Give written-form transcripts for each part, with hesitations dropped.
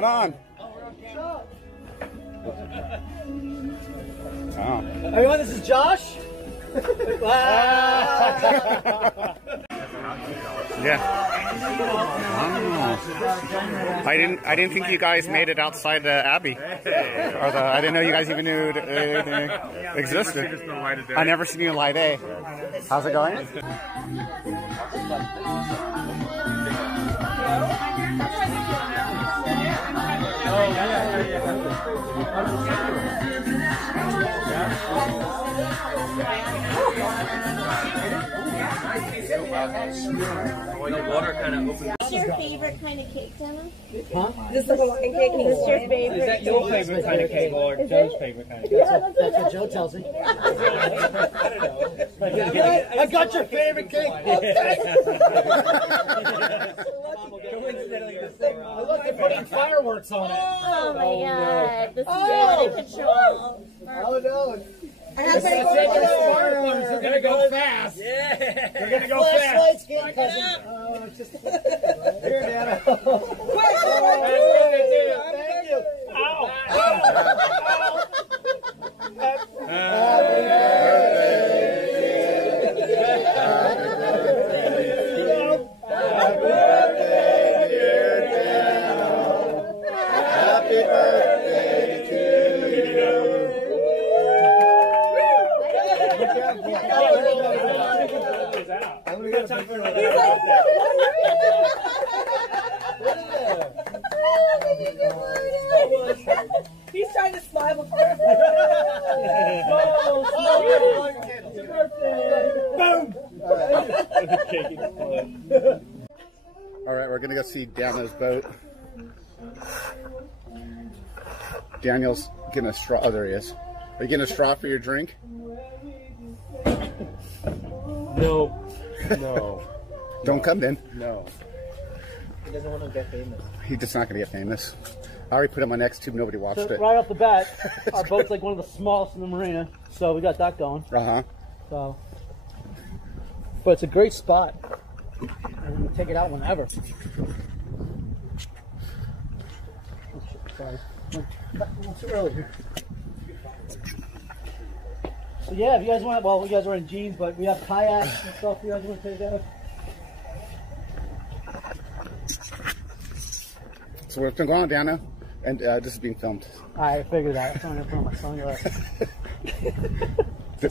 going on? Oh. Everyone, this is Josh. Yeah. Oh. I didn't think you guys made it outside the Abbey. I didn't know you guys even knew it existed. I never seen you in Light A. How's it going? What's your favorite kind of cake, Dana? Huh? This is a Hawaiian cake. What's your favorite? Is that your favorite kind of cake or Joe's favorite kind of cake? That's what Joe tells me. I got your favorite cake. Look, they're putting fireworks on it. Oh my god, this is out of control. Oh no. They're gonna go fast. Yeah. They're gonna go fast. Thank you. Ow. He's trying to smile before. Boom! All right, we're gonna go see Daniel's boat. Daniel's getting a straw. Oh, there he is. Are you getting a straw for your drink? No. No. Don't come then. No. He doesn't want to get famous. He's just not gonna get famous. I already put it on my next tube. Nobody watched So it. right off the bat, our boat's like one of the smallest in the marina, so we got that going. So, but it's a great spot, and we can take it out whenever. Sorry, it's too early here. So yeah, if you guys want, well, you guys are in jeans, but we have kayaks and stuff. You guys want to take out? So what's been going on, Daniel? And this is being filmed. I figured that. I'm going to put on my sunglasses.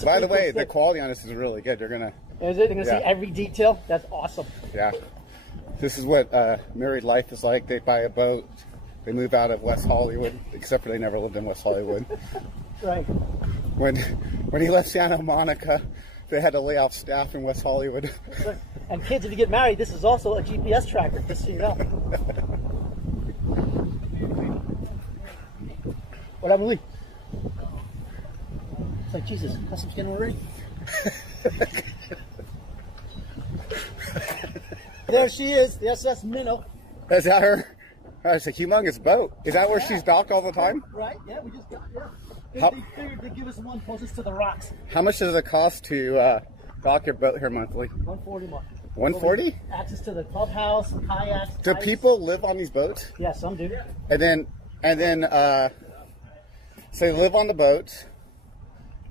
By the way, the quality on this is really good. You're gonna. Is it? You're gonna see every detail. That's awesome. Yeah. This is what married life is like. They buy a boat. They move out of West Hollywood, except for they never lived in West Hollywood. Right. When he left Santa Monica, they had to lay off staff in West Hollywood. And kids, if you get married, this is also a GPS tracker, just so you know. What happened, Lee? It's like, Jesus, customs getting already? There she is, the SS Minnow. Is that her? That's a humongous boat. Is that where she's docked all the time? Right, yeah, we just got there. How- They figured they'd give us one closest to the rocks. How much does it cost to dock your boat here monthly? $140 a month. $140? Access to the clubhouse, kayaks. Do ice. people live on these boats? Yeah, some do. And then so they live on the boat,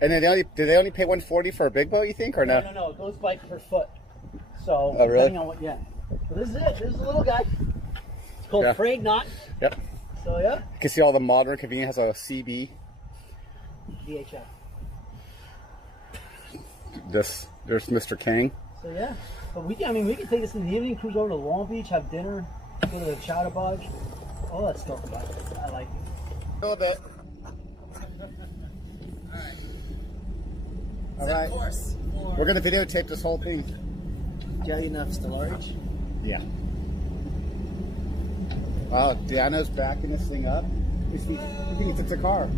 and then do they only pay $140 for a big boat? You think, or no? No, it goes by per foot. So oh, really? depending on what, yeah. So this is it. This is a little guy. It's called Frayed Knot. Yep. So yeah. You can see all the modern convenience. Has a CB. VHF. There's Mr. King. So yeah, but we can take this in the evening, cruise over to Long Beach, have dinner, go to the Chowder Bodge, all that stuff. I like it. A little bit. All right. We're gonna videotape this whole thing. Jelly enough to large. Yeah. Wow, Deanna's backing this thing up. You think it's a car?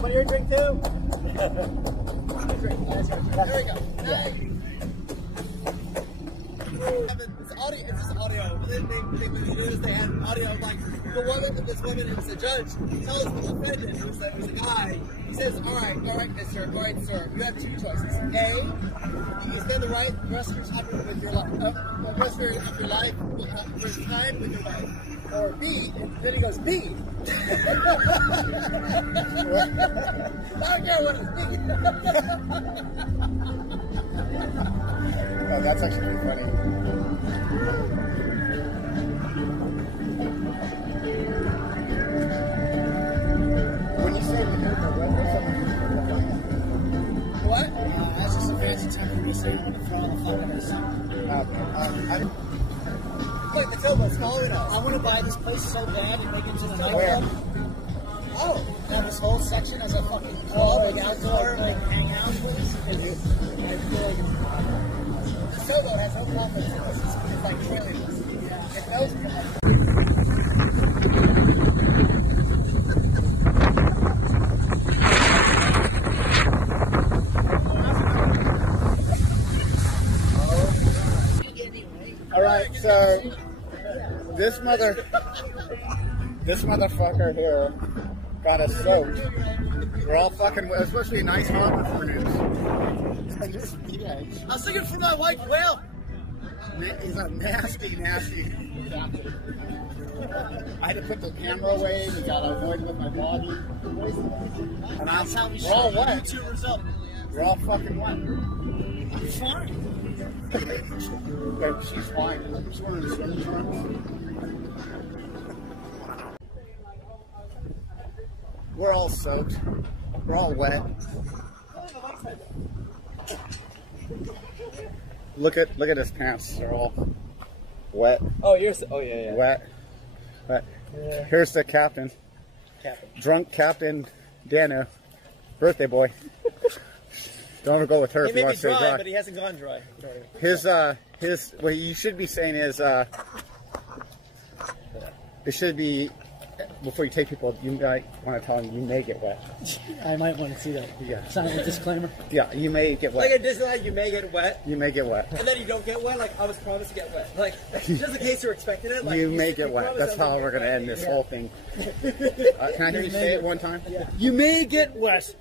Want your drink too? There we go. Yeah. It's audio. It's just audio. They had audio of like this woman who was a judge tells the defendant who's a guy. He says, all right, mister, all right, sir. You have two choices. A, you spend the rest of your time with your life, rest of your life, your time with your wife. Or B, and then he goes, B. I don't care what it's B. Oh, that's actually pretty funny. When you say What? That's just a fancy term for me saying I'm going to throw on the fucking Wait, the tailboat's smaller enough. I want to buy this place so bad and make it into the Where? nightclub. Oh. Have this whole section as a fucking club, like outdoor, like hangout place. I feel like The sailboat has no profit to us. It's like trailers. It knows all right, so this motherfucker here got us soaked. We're all fucking. It was supposed to be a nice harbor cruise. And this bitch. I was looking for that white whale. He's a nasty captain. I had to put the camera away. We got annoyed with my body. And that's how we we're all show wet. YouTubers up. We're all fucking wet. I'm fine. But she's fine. She's one of the swimming trunks. We're all soaked. We're all wet. Look at his pants. They're all wet. Oh, yeah. Wet. Here's the captain. Drunk Captain Dano. Birthday boy. Don't ever go with her if you want to stay dry. But he hasn't gone dry. What you should be saying is, it should be, before you take people, you might want to tell them you may get wet. I might want to see that. Yeah. Sound like a disclaimer. Yeah, you may get wet. Like at Disneyland, you may get wet. You may get wet. And then you don't get wet. Like, I was promised to get wet. Like, just in case you're expecting it. Like, You may get wet. That's how we're going to end this whole thing. Can I hear you say it one time? You may get wet.